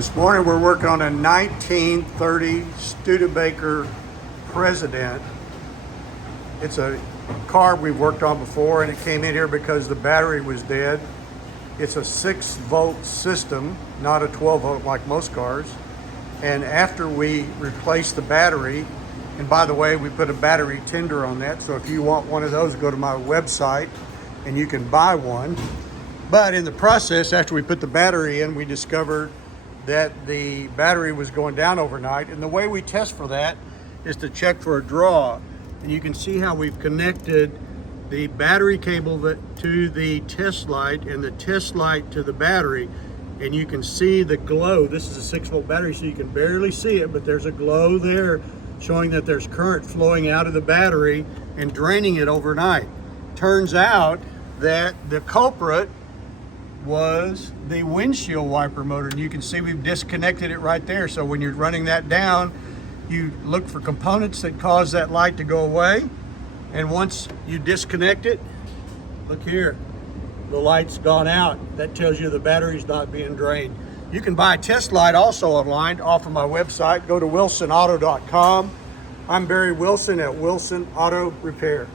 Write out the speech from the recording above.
This morning we're working on a 1930 Studebaker President. It's a car we've worked on before, and it came in here because the battery was dead. It's a 6-volt system, not a 12-volt like most cars. And after we replaced the battery, and by the way, we put a battery tender on that, so if you want one of those, go to my website and you can buy one. But in the process, after we put the battery in, we discovered that the battery was going down overnight. And the way we test for that is to check for a draw. And you can see how we've connected the battery cable to the test light and the test light to the battery. And you can see the glow. This is a 6-volt battery, so you can barely see it, but there's a glow there showing that there's current flowing out of the battery and draining it overnight. Turns out that the culprit was the windshield wiper motor, and you can see we've disconnected it right there. So when you're running that down, you look for components that cause that light to go away, and once you disconnect it, look here, the light's gone out. That tells you the battery's not being drained. You can buy a test light also online off of my website. Go to wilsonauto.com. I'm Barry Wilson at Wilson Auto Repair.